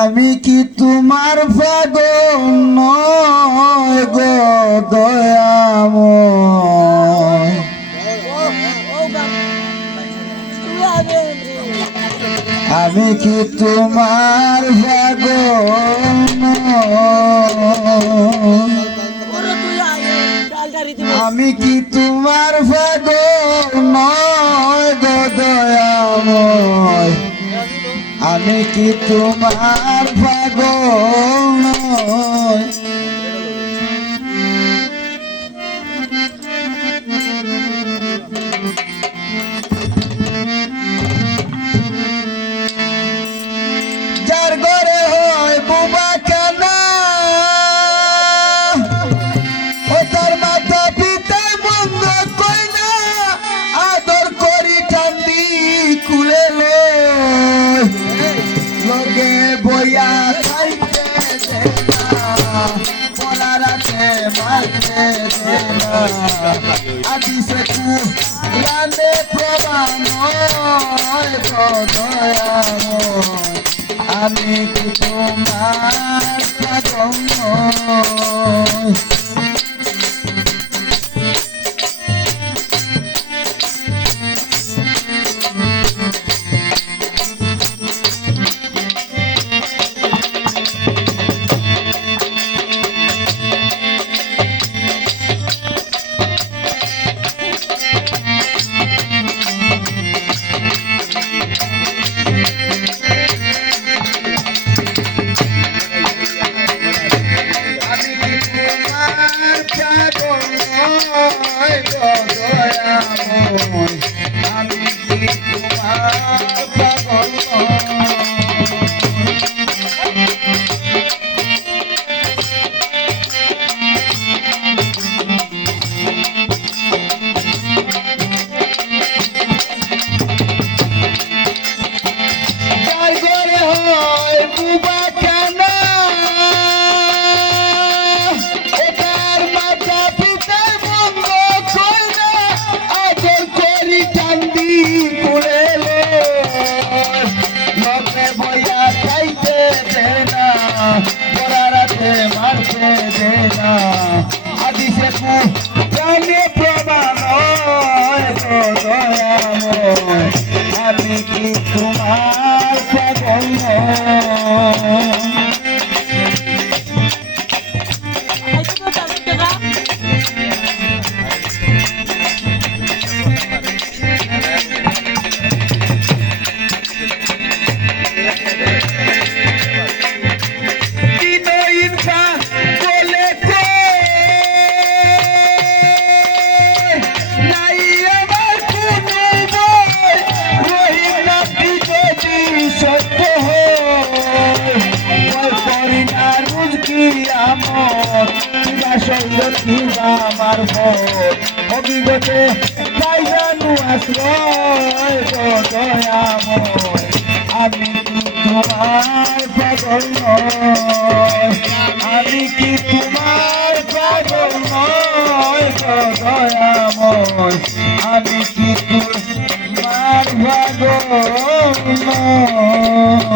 আমি কি তোমার পাগল নয় গো দয়াময়, আমি কি তোমার পাগল নয়, আমি কি তোমার পাগল নয় গো দয়াময়, আমি কি তোমার পাগল নয়। যার ঘরে হয় বুবা কানা, ও তার মাতা পিতায় বন্ধ কই না, আদর করি কান্দি কুলে লগে বইয়া খাইতে দে না, পলা রাতে মারতে দে না, আদিসে কুরানে প্রমাণ হয় গো দয়াময়, আমি কি তোমার পাগল নয়। আমি কি তোমার পাগল মারতে দে না, আদিসে জানে প্রমাণ গো দয়াময়, আমি কি তোমার পাগল নয়। আমার অভিজ্ঞতে তাই জানু আশ্রয় গো দয়াময়, আমি কি তোমার পাগল নয়, আমি কি তোমার পাগল নয় গো দয়াময়, আমি কি তোমার পাগল নয়।